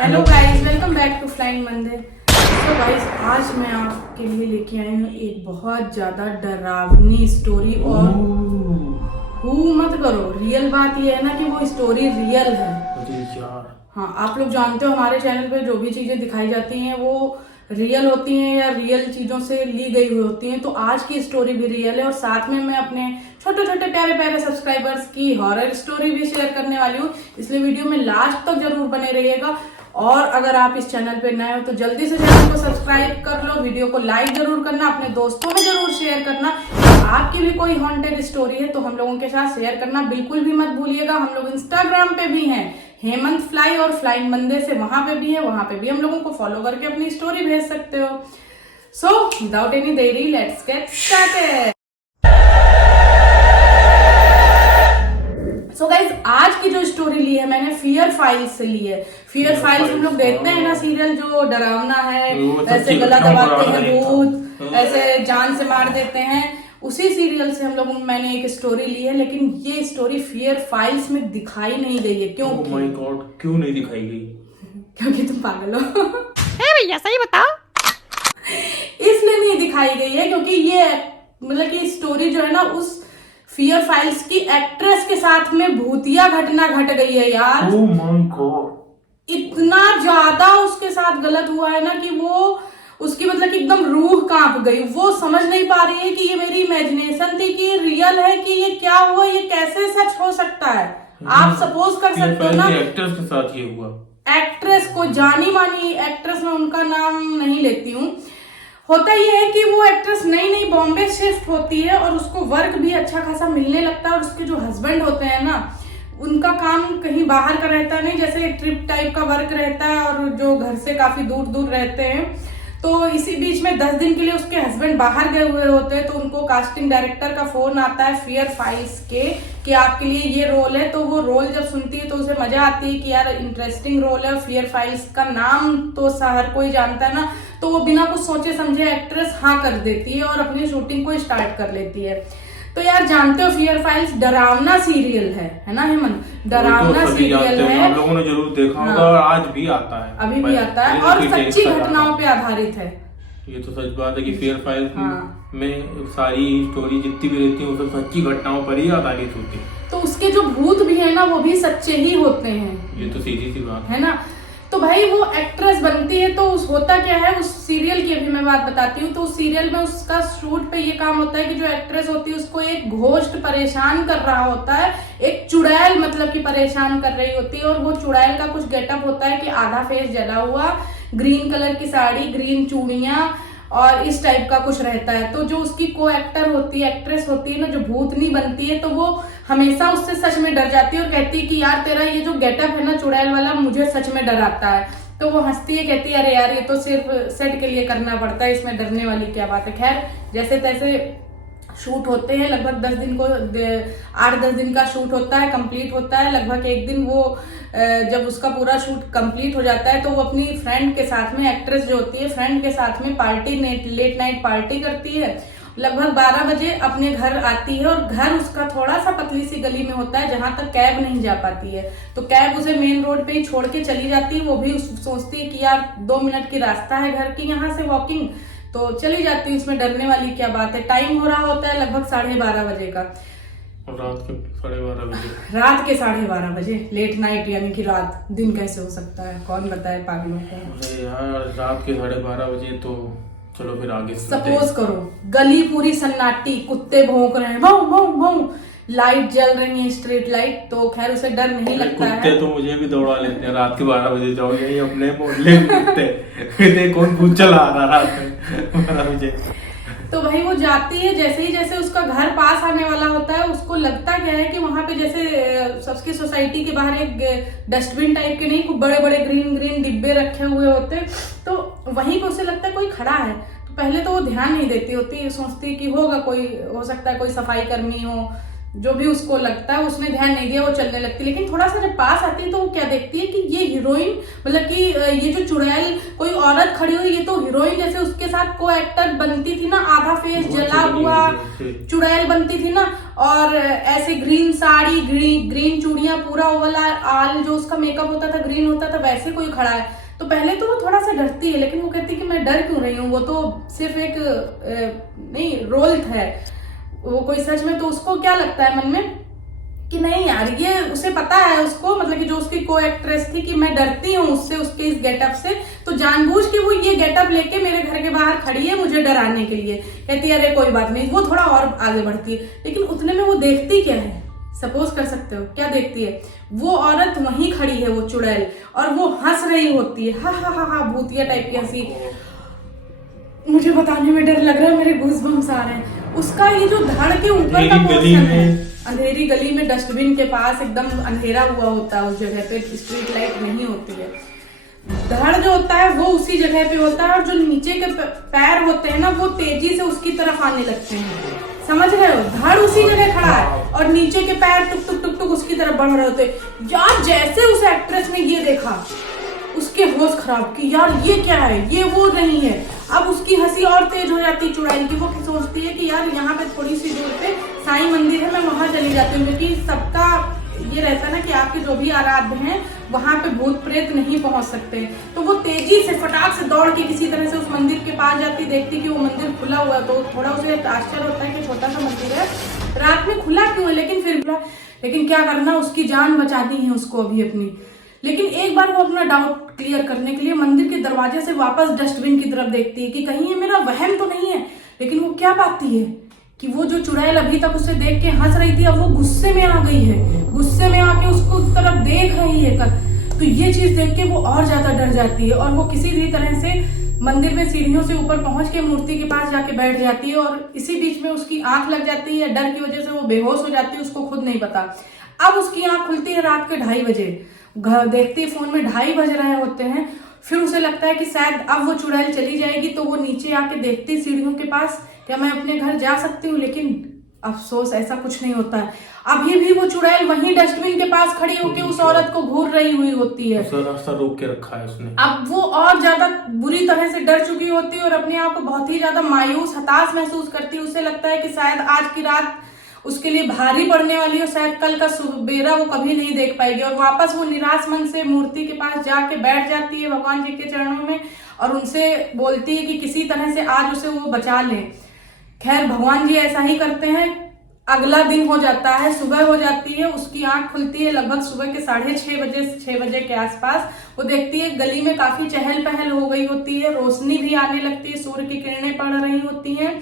Hello guys, welcome back to flying Mandir. तो guys, आज मैं आपके लिए लेके आई हूँ एक बहुत ज्यादा डरावनी स्टोरी। और मत करो, रियल बात ये है ना कि वो स्टोरी रियल है। हाँ, आप लोग जानते हो हमारे चैनल पे जो भी चीजें दिखाई जाती हैं वो रियल होती हैं या रियल चीजों से ली गई हुई होती हैं। तो आज की स्टोरी भी रियल है और साथ में मैं अपने छोटे छोटे प्यारे प्यारे सब्सक्राइबर्स की हॉरर स्टोरी भी शेयर करने वाली हूँ, इसलिए वीडियो में लास्ट तक जरूर बने रहिएगा। और अगर आप इस चैनल पे नए हो तो जल्दी से चैनल को सब्सक्राइब कर लो, वीडियो को लाइक जरूर करना, अपने दोस्तों में जरूर शेयर करना। आपकी भी कोई हॉन्टेड स्टोरी है तो हम लोगों के साथ शेयर करना बिल्कुल भी मत भूलिएगा। हम लोग इंस्टाग्राम पे भी हैं, हेमंत फ्लाई और फ्लाइंग मंदिर से, वहां पे भी है, वहां पे भी हम लोगों को फॉलो करके अपनी स्टोरी भेज सकते हो। सो विदाउट एनी देरी let's get started. So guys, आज की जो स्टोरी ली है मैंने फियर फाइल्स से ली है। फियर फाइल्स हम लोग देखते हैं ना सीरियल, जो डरावना है, ऐसे गला दबाते हैं भूत, ऐसे जान से मार देते हैं, उसी सीरियल से हम लोग मैंने एक स्टोरी ली है। लेकिन ये स्टोरी फियर फाइल्स में दिखाई नहीं गई है। क्यों? Oh my God, क्यों नहीं दिखाई गई? क्योंकि तुम पागल हो। भैया सही बताओ। इसलिए नहीं दिखाई गई है क्योंकि ये मतलब कि स्टोरी जो है ना, उस फियर फाइल्स की एक्ट्रेस के साथ में भूतिया घटना घट गई है यार। Oh my God, इतना ज्यादा उसके साथ गलत हुआ है ना कि वो उसकी मतलब कि एकदम रूह कांप गई। वो समझ नहीं पा रही है कि ये मेरी इमेजिनेशन थी कि ये रियल है, कि ये क्या हुआ, ये कैसे सच हो सकता है। आप सपोज कर सकते हो ना, एक्ट्रेस के साथ ये हुआ। एक्ट्रेस को, जानी मानी एक्ट्रेस, में उनका नाम नहीं लेती हूँ। होता ये है कि वो एक्ट्रेस नई नई बॉम्बे शिफ्ट होती है और उसको वर्क भी अच्छा खासा मिलने लगता है। और उसके जो हस्बैंड होते हैं ना, उनका काम कहीं बाहर का रहता है, नहीं जैसे ट्रिप टाइप का वर्क रहता है, और जो घर से काफी दूर दूर रहते हैं। तो इसी बीच में 10 दिन के लिए उसके हस्बैंड बाहर गए हुए होते हैं। तो उनको कास्टिंग डायरेक्टर का फोन आता है फियर फाइल्स के कि आपके लिए ये रोल है। तो वो रोल जब सुनती है तो उसे मजा आती है कि यार इंटरेस्टिंग रोल है, फियर फाइल्स का नाम तो हर कोई जानता है ना। तो वो बिना कुछ सोचे समझे एक्ट्रेस हाँ कर देती है और अपनी शूटिंग को स्टार्ट कर लेती है। तो यार जानते हो फियर फाइल्स डरावना सीरियल है ना हेमंत? डरावना सीरियल है, आप लोगों ने जरूर देखा होगा। और आज भी आता है, अभी भी आता है, और सच्ची घटनाओं पे आधारित है। ये तो सच बात है कि फियर फाइल्स में सारी स्टोरी जितनी भी रहती है वो सब सच्ची घटनाओं पर ही आधारित होती है। तो उसके जो भूत भी है ना, वो भी सच्चे ही होते हैं। ये तो सीधी सी बात है ना। तो भाई वो एक्ट्रेस बनती है तो होता क्या है, उस सीरियल की अभी मैं बात बताती हूँ। तो उस सीरियल में उसका शूट पे ये काम होता है कि जो एक्ट्रेस होती है उसको एक घोस्ट परेशान कर रहा होता है, एक चुड़ैल मतलब कि परेशान कर रही होती है। और वो चुड़ैल का कुछ गेटअप होता है कि आधा फेस जला हुआ, ग्रीन कलर की साड़ी, ग्रीन चूड़ियां और इस टाइप का कुछ रहता है। तो जो उसकी को एक्टर होती है, एक्ट्रेस होती है ना, जो भूतनी बनती है, तो वो हमेशा उससे सच में डर जाती है और कहती है कि यार तेरा ये जो गेटअप है ना चुड़ैल वाला, मुझे सच में डराता है। तो वो हंसती है, कहती है अरे यार ये तो सिर्फ सेट के लिए करना पड़ता है, इसमें डरने वाली क्या बात है। खैर जैसे तैसे शूट होते हैं, लगभग 8-10 दिन का शूट होता है, कंप्लीट होता है। लगभग एक दिन वो जब उसका पूरा शूट कंप्लीट हो जाता है तो वो अपनी फ्रेंड के साथ में, एक्ट्रेस जो होती है, फ्रेंड के साथ में लेट नाइट पार्टी करती है। लगभग 12 बजे अपने घर आती है और घर उसका थोड़ा सा पतली सी गली में होता है जहां तक कैब नहीं जा पाती है। तो कैब उसे मेन रोड पे ही छोड़ के चली जाती है। वो भी सोचती है कि यार 2 मिनट की रास्ता है घर की यहाँ से वॉकिंग, तो चली जाती है, उसमें डरने वाली क्या बात है। टाइम हो रहा होता है लगभग 12:30 बजे का, और रात के 12:30 बजे। रात के 12:30 बजे, लेट नाइट यानी कि रात, दिन कैसे हो सकता है, कौन बताए पागलों को। अरे यार रात के 12:30 बजे तो चलो फिर आगे सपोज करो गली पूरी सन्नाटी, कुत्ते भौंक रहे हैं, भौं भौं भौं, लाइट जल रही है, स्ट्रीट लाइट। तो खैर उसे डर नहीं लगता है। कुत्ते तो मुझे भी दौड़ा लेते हैं रात के 12 बजे, जाओ यही अपने मोहल्ले में कुत्ते कौन भूत चला रहा रात में 12 बजे। तो भाई वो जाती है, जैसे ही जैसे उसका घर पास आने वाला होता है, उसको लगता क्या है कि वहां पे जैसे सबकी सोसाइटी के बाहर एक डस्टबिन टाइप के, नहीं, खूब बड़े बड़े ग्रीन ग्रीन डिब्बे रखे हुए होते हैं। तो वहीं पे उसे लगता है कोई खड़ा है। तो पहले तो वो ध्यान नहीं देती होती, सोचती कि होगा कोई, हो सकता है कोई सफाई कर्मी हो, जो भी उसको लगता है, उसने ध्यान नहीं दिया, वो चलने लगती। लेकिन थोड़ा सा जब पास आती है तो वो क्या देखती है कि ये हीरोइन, मतलब कि ये जो चुड़ैल कोई औरत खड़ी हुई, ये तो हीरोइन जैसे उसके साथ को एक्टर बनती थी ना, आधा फेस जला हुआ चुड़ैल बनती थी ना, और ऐसे ग्रीन साड़ी, ग्रीन चूड़ियां, पूरा वाला आल जो उसका मेकअप होता था ग्रीन होता था, वैसे कोई खड़ा है। तो पहले तो वो थोड़ा सा डरती है, लेकिन वो कहती है कि मैं डर क्यों रही हूँ, वो तो सिर्फ एक नहीं रोल है, वो कोई सच में। तो उसको क्या लगता है मन में कि नहीं यार, ये उसे पता है उसको, मतलब कि जो उसकी को एक्ट्रेस थी, कि मैं डरती हूँ उससे, उसके इस गेटअप से, तो जानबूझ के वो ये गेटअप लेके मेरे घर के बाहर खड़ी है मुझे डराने के लिए। कहती है अरे कोई बात नहीं, वो थोड़ा और आगे बढ़ती है। लेकिन उतने में वो देखती क्या है, सपोज कर सकते हो क्या देखती है? वो औरत वहीं खड़ी है, वो चुड़ैल, और वो हंस रही होती है, हा हा हा हा, भूतिया टाइप की हंसी। मुझे बताने में डर लग रहा है, मेरे गूज़बम्स आ रहे हैं। उसका ये जो धड़ के ऊपर का पोर्शन है, अंधेरी गली में डस्टबिन के पास एकदम अंधेरा हुआ होता है, उस जगह पे स्ट्रीट लाइट नहीं होती है, धड़ जो होता है वो उसी जगह पे होता है, और जो नीचे के पैर होते हैं ना, वो तेजी से उसकी तरफ आने लगते हैं, समझ रहे हो? धड़ उसी जगह खड़ा है और नीचे के पैर टुक टुक टुक टुक उसकी तरफ बढ़ रहे होते। यार जैसे उस एक्ट्रेस ने ये देखा, उसके होश खराब की, यार ये क्या है, ये वो नहीं है। अब उसकी हंसी और तेज हो जाती है चुड़ैल की। वो सोचती है कि यार यहाँ पे थोड़ी सी दूर पे साईं मंदिर है, मैं वहां चली जाती हूँ, क्योंकि सबका ये रहता है ना कि आपके जो भी आराध्य हैं वहां पे भूत प्रेत नहीं पहुंच सकते। तो वो तेजी से फटाक से दौड़ के किसी तरह से उस मंदिर के पास जाती, देखती कि वो मंदिर खुला हुआ है, तो थोड़ा उसे आश्चर्य होता है कि छोटा सा मंदिर है, रात में खुला क्यों है, लेकिन फिर लेकिन क्या करना, उसकी जान बचानी है उसको अभी अपनी। लेकिन एक बार वो अपना डाउट क्लियर करने के लिए मंदिर के दरवाजे से वापस डस्टबिन की तरफ देखती है कि कहीं ये मेरा वहम तो नहीं है। लेकिन वो क्या पाती है कि वो जो चुड़ैल अभी तक उसे देख के हंस रही थी, अब वो गुस्से में आ गई है, गुस्से में आके उसको उस तरफ देख रही है। तो ये चीज देख के वो और ज्यादा डर जाती है, और वो किसी भी तरह से मंदिर में सीढ़ियों से ऊपर पहुंच के मूर्ति के पास जाके बैठ जाती है, और इसी बीच में उसकी आंख लग जाती है, डर की वजह से वो बेहोश हो जाती है, उसको खुद नहीं पता। अब उसकी आंख खुलती है रात के 2:30 बजे, घर देखती है फोन में 2:30 बज रहे होते हैं। फिर उसे लगता है कि शायद अब वो चुड़ैल चली जाएगी, तो वो नीचे आके देखती है सीढ़ियों के पास, क्या मैं अपने घर जा सकती हूँ? लेकिन अफसोस ऐसा कुछ नहीं होता है। अभी भी वो चुड़ैल वहीं डस्टबिन के पास खड़ी होकर उस औरत को घूर रही हुई होती है। रास्ता रोक के रखा है उसने। अब वो और ज्यादा बुरी तरह से डर चुकी होती है और अपने आप को बहुत ही ज्यादा मायूस, हताश महसूस करती है। उसे लगता है कि शायद आज की रात उसके लिए भारी पड़ने वाली है, शायद कल का सुबेरा वो कभी नहीं देख पाएगी। और वापस वो निराश मन से मूर्ति के पास जाके बैठ जाती है भगवान जी के चरणों में, और उनसे बोलती है कि किसी तरह से आज उसे वो बचा ले। खैर भगवान जी ऐसा ही करते हैं। अगला दिन हो जाता है, सुबह हो जाती है, उसकी आंख खुलती है लगभग सुबह के 6:30 बजे के आसपास। वो देखती है गली में काफी चहल पहल हो गई होती है, रोशनी भी आने लगती है, सूर्य की किरणें पड़ रही होती हैं।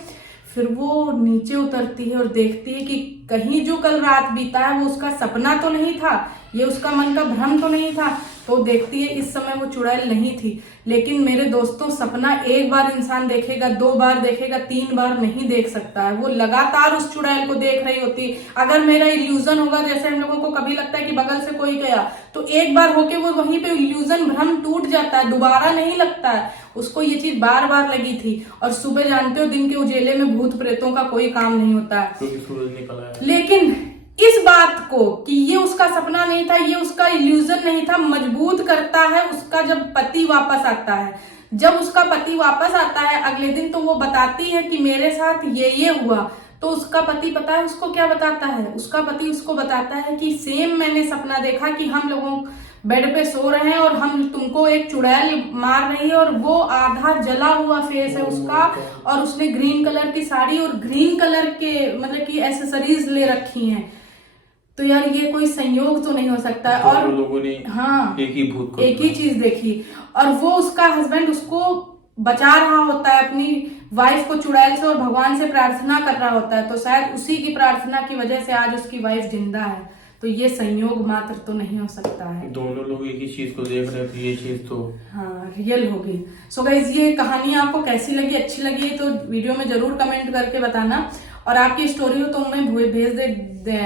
फिर वो नीचे उतरती है और देखती है कि कहीं जो कल रात बीता है वो उसका सपना तो नहीं था, ये उसका मन का भ्रम तो नहीं था। तो देखती है इस समय वो चुड़ैल नहीं थी। लेकिन मेरे दोस्तों, सपना एक बार इंसान देखेगा, 2 बार देखेगा, 3 बार नहीं देख सकता है। वो लगातार उस चुड़ैल को देख रही होती है। अगर मेरा इल्यूजन होगा, जैसे हम लोगों को कभी लगता है कि बगल से कोई गया, तो एक बार होके वो वहीं पे इल्यूजन भ्रम टूट जाता है, दोबारा नहीं लगता है। उसको ये चीज बार बार लगी थी। और सुबह जानते हो दिन के उजेले में भूत प्रेतों का कोई काम नहीं होता है, क्योंकि सूरज निकल आया। लेकिन इस बात को कि ये उसका सपना नहीं था, ये उसका इल्यूजन नहीं था, मजबूत करता है उसका जब पति वापस आता है। जब उसका पति वापस आता है अगले दिन, तो वो बताती है कि मेरे साथ ये हुआ। तो उसका पति पता है उसको क्या बताता है? उसका पति उसको बताता है कि सेम मैंने सपना देखा कि हम लोगों बेड पे सो रहे हैं और हम तुमको एक चुड़ैल मार रही है, और वो आधा जला हुआ फेस है उसका, और उसने ग्रीन कलर की साड़ी और ग्रीन कलर के मतलब की एसेसरीज ले रखी हैं। तो यार ये कोई संयोग तो नहीं हो सकता है। और लोगों ने हाँ एक ही चीज देखी, और वो उसका हस्बैंड उसको बचा रहा होता है अपनी वाइफ को चुड़ैल से, और भगवान से प्रार्थना कर रहा होता है। तो शायद उसी की प्रार्थना की वजह से आज उसकी वाइफ जिंदा है। तो ये संयोग मात्र तो नहीं हो सकता है। दोनों लोग एक ही चीज को देख रहे थे, ये चीज तो हाँ रियल होगी। सो गाइस, ये कहानी आपको कैसी लगी, अच्छी लगी तो वीडियो में जरूर कमेंट करके बताना। और आपकी स्टोरी हो तो हमें भेज दे।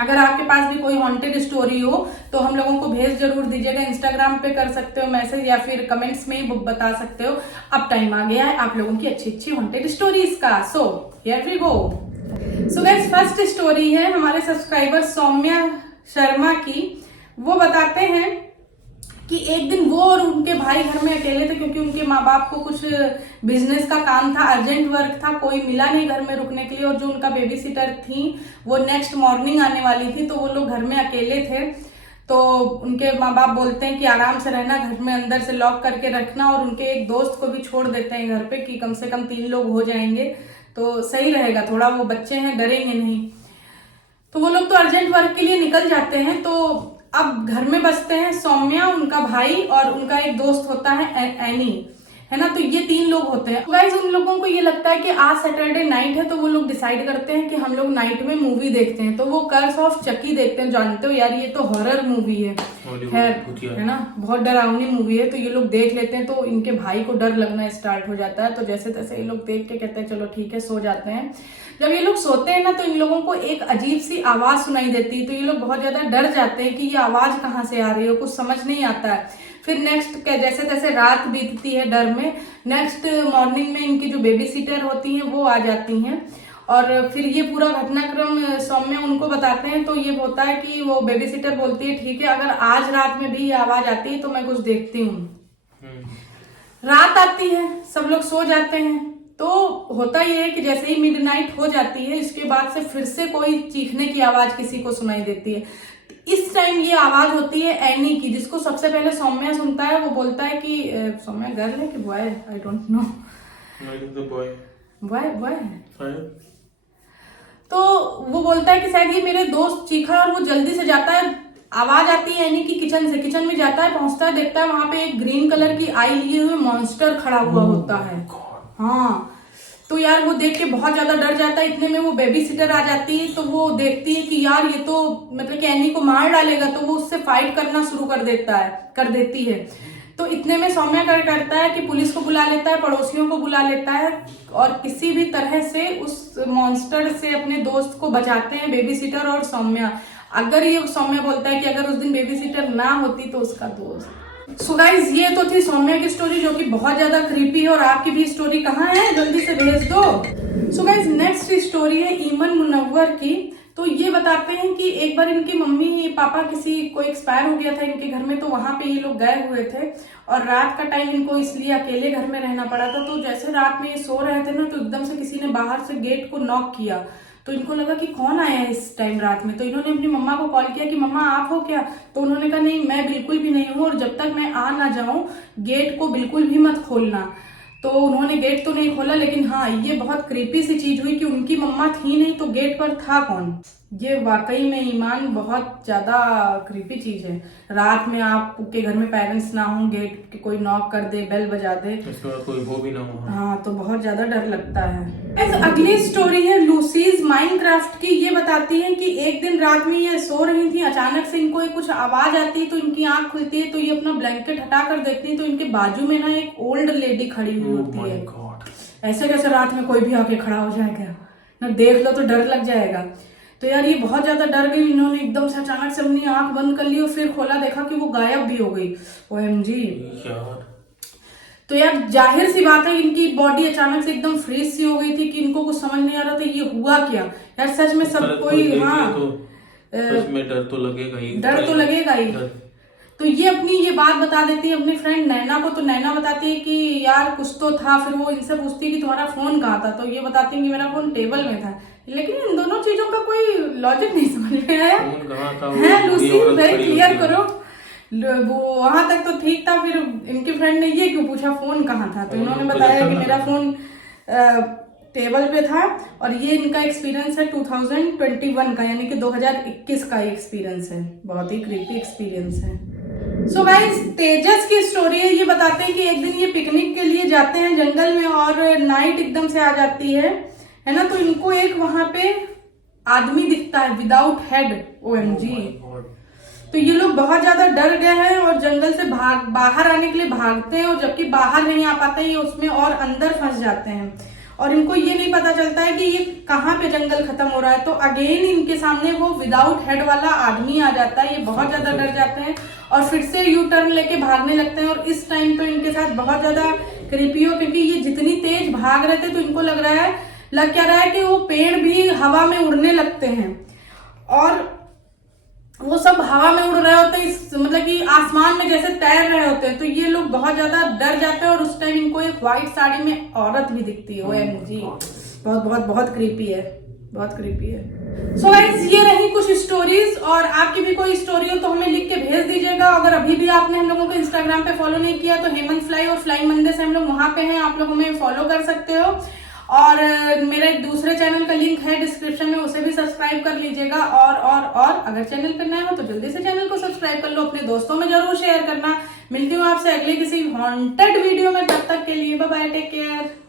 अगर आपके पास भी कोई हॉन्टेड स्टोरी हो तो हम लोगों को भेज जरूर दीजिएगा। इंस्टाग्राम पे कर सकते हो मैसेज, या फिर कमेंट्स में ही बता सकते हो। अब टाइम आ गया है आप लोगों की अच्छी अच्छी हॉन्टेड स्टोरीज का। So here we go. So guys first story है हमारे सब्सक्राइबर सौम्या शर्मा की। वो बताते हैं कि एक दिन वो और उनके भाई घर में अकेले थे, क्योंकि उनके माँ बाप को कुछ बिजनेस का काम था, अर्जेंट वर्क था, कोई मिला नहीं घर में रुकने के लिए, और जो उनका बेबी सिटर थी वो नेक्स्ट मॉर्निंग आने वाली थी, तो वो लोग घर में अकेले थे। तो उनके माँ बाप बोलते हैं कि आराम से रहना, घर में अंदर से लॉक करके रखना, और उनके एक दोस्त को भी छोड़ देते हैं घर पे कि कम से कम 3 लोग हो जाएंगे तो सही रहेगा, थोड़ा वो बच्चे हैं डरेंगे नहीं। तो वो लोग तो अर्जेंट वर्क के लिए निकल जाते हैं। तो अब घर में बसते हैं सौम्या, उनका भाई और उनका एक दोस्त होता है एनी, है ना। तो ये 3 लोग होते हैं। गाइस उन लोगों को ये लगता है कि आज सैटरडे नाइट है, तो वो लोग डिसाइड करते हैं कि हम लोग नाइट में मूवी देखते हैं। तो वो कर्स ऑफ चकी देखते हैं। जानते हो यार ये तो हॉरर मूवी है ना, बहुत डरावनी मूवी है। तो ये लोग देख लेते हैं, तो इनके भाई को डर लगना स्टार्ट हो जाता है। तो जैसे तैसे ये लोग देख के कहते हैं चलो ठीक है सो जाते हैं। जब ये लोग सोते हैं ना, तो इन लोगों को एक अजीब सी आवाज सुनाई देती है। तो ये लोग बहुत ज्यादा डर जाते हैं कि ये आवाज कहाँ से आ रही है, कुछ समझ नहीं आता है। फिर नेक्स्ट जैसे तैसे रात बीतती है डर में। नेक्स्ट मॉर्निंग में इनकी जो बेबी सीटर होती हैं वो आ जाती हैं, और फिर ये पूरा घटनाक्रम सौम्या उनको बताते हैं। तो ये होता है कि वो बेबी सीटर बोलती है ठीक है, अगर आज रात में भी ये आवाज आती है तो मैं कुछ देखती हूँ। रात आती है, सब लोग सो जाते हैं। तो होता ये है कि जैसे ही मिडनाइट हो जाती है, इसके बाद से फिर से कोई चीखने की आवाज किसी को सुनाई देती है। इस टाइम ये आवाज होती है एनी की, जिसको सबसे पहले सौम्या सुनता है। वो बोलता है कि सौम्या गर्ल है कि boy, I don't know, boy है। तो वो बोलता है कि शायद ये मेरे दोस्त चीखा, और वो जल्दी से जाता है। आवाज आती है एनी की किचन से, किचन में जाता है, पहुंचता है, देखता है वहां पे एक ग्रीन कलर की आई लिए हुए मॉन्स्टर खड़ा हुआ होता है। हाँ, तो यार वो देख के बहुत ज्यादा डर जाता है। इतने में वो बेबी सिटर आ जाती है। तो वो देखती है कि यार ये तो मतलब कि एनी को मार डालेगा, तो वो उससे फाइट करना शुरू कर देती है। तो इतने में सौम्या करता है कि पुलिस को बुला लेता है, पड़ोसियों को बुला लेता है, और किसी भी तरह से उस मॉन्स्टर से अपने दोस्त को बचाते हैं बेबी सिटर और सौम्या। अगर ये सौम्या बोलता है कि अगर उस दिन बेबी सिटर ना होती तो उसका दोस्त। सो गाइस ये तो थी सौम्या की स्टोरी, जो कि बहुत ज्यादा क्रीपी है। और आपकी भी स्टोरी कहाँ है, जल्दी से भेज दो। सो गाइस नेक्स्ट स्टोरी है ईमन मुनव्वर की। तो ये बताते हैं कि एक बार इनकी मम्मी पापा किसी को एक्सपायर हो गया था इनके घर में, तो वहां पे ये लोग गए हुए थे, और रात का टाइम इनको इसलिए अकेले घर में रहना पड़ा था। तो जैसे रात में ये सो रहे थे ना, तो एकदम से किसी ने बाहर से गेट को नॉक किया। तो इनको लगा कि कौन आया है इस टाइम रात में। तो इन्होंने अपनी मम्मा को कॉल किया कि मम्मा आप हो क्या। तो उन्होंने कहा नहीं मैं बिल्कुल भी नहीं हूँ, और जब तक मैं आ ना जाऊं गेट को बिल्कुल भी मत खोलना। तो उन्होंने गेट तो नहीं खोला, लेकिन हाँ ये बहुत क्रीपी सी चीज हुई कि उनकी मम्मा थी नहीं तो गेट पर था कौन। ये वाकई में ईमान बहुत ज्यादा क्रीपी चीज है। रात में आपके घर में पेरेंट्स ना हो, गेट के कोई नॉक कर दे, बेल बजा दे, कोई हो भी ना हो। हाँ तो बहुत ज्यादा डर लगता है। अगली स्टोरी है लूसीज माइनक्राफ्ट की। ये बताती है कि एक दिन रात में ये सो रही थी, अचानक से इनको कुछ आवाज आती है, तो इनकी आंख खुलती है। तो ये अपना ब्लैंकेट हटा कर देखती है, तो इनके बाजू में ना एक ओल्ड लेडी खड़ी हुई होती है। ऐसे कैसे रात में कोई भी आके खड़ा हो जाएगा ना, देख लो तो डर लग जाएगा। तो यार ये बहुत ज्यादा डर गई। इन्होंने एकदम से अचानक से अपनी आंख बंद कर ली, और फिर खोला, देखा कि वो गायब भी हो गई। OMG। तो यार जाहिर सी बात है इनकी बॉडी अचानक से एकदम फ्रीज सी हो गई थी कि इनको कुछ समझ नहीं आ रहा था ये हुआ क्या। यार सच में सब कोई, हाँ सच में डर तो लगेगा ही, डर तो लगेगा ही। तो ये अपनी ये बात बता देती है अपनी फ्रेंड नैना को। तो नैना बताती है कि यार कुछ तो था। फिर वो इनसे पूछती है कि तुम्हारा फोन कहाँ था। तो ये बताती है कि मेरा फोन टेबल में था। लेकिन इन दोनों चीजों का कोई लॉजिक नहीं समझ में आया है। लूसी वेरी क्लियर करो, वो वहां तक तो ठीक था। फिर इनकी फ्रेंड ने ये क्यों पूछा फोन कहाँ था। तो इन्होंने बताया कि मेरा फोन टेबल पे था। और ये इनका एक्सपीरियंस है 2021 का, यानी कि 2021 का एक्सपीरियंस है। बहुत ही क्रीपी एक्सपीरियंस है। सो गाइस तेजस की स्टोरी है। ये बताते हैं कि एक दिन ये पिकनिक के लिए जाते हैं जंगल में, और नाइट एकदम से आ जाती है ना। तो इनको एक वहां पे आदमी दिखता है विदाउट हेड। OMG। तो ये लोग बहुत ज्यादा डर गए हैं और जंगल से बाहर आने के लिए भागते हैं, और जबकि बाहर नहीं आ पाते ये उसमें और अंदर फंस जाते हैं। और इनको ये नहीं पता चलता है कि ये कहाँ पे जंगल खत्म हो रहा है। तो अगेन इनके सामने वो विदाउट हेड वाला आदमी आ जाता है। ये बहुत ज्यादा डर जाते हैं और फिर से यू टर्न लेके भागने लगते हैं। और इस टाइम तो इनके साथ बहुत ज्यादा क्रीपी हो, क्योंकि ये जितनी तेज भाग रहे थे तो इनको लग रहा है लग क्या रहा है कि वो पेड़ भी हवा में उड़ने लगते हैं और वो सब हवा में उड़ रहे होते हैं, मतलब कि आसमान में जैसे तैर रहे होते हैं। तो ये लोग बहुत ज्यादा डर जाते हैं और उस टाइम इनको एक व्हाइट साड़ी में औरत भी दिखती है। OMG, बहुत बहुत बहुत क्रीपी है, बहुत क्रीपी है। सो गाइस, ये रही कुछ स्टोरीज, और आपकी भी कोई स्टोरी हो तो हमें लिख के भेज दीजिएगा। अगर अभी भी आपने हम लोगों को इंस्टाग्राम पे फॉलो नहीं किया तो हेमंत फ्लाई और फ्लाइंग मंडे से हम लोग वहां पे हैं, आप लोग हमें फॉलो कर सकते हो। और मेरे दूसरे चैनल का लिंक है डिस्क्रिप्शन में, उसे भी सब्सक्राइब कर लीजिएगा। और अगर चैनल पर नए हो तो जल्दी से चैनल को सब्सक्राइब कर लो, अपने दोस्तों में जरूर शेयर करना। मिलती हूँ आपसे अगले किसी हॉन्टेड वीडियो में, तब तक के लिए बाय बाय, टेक केयर।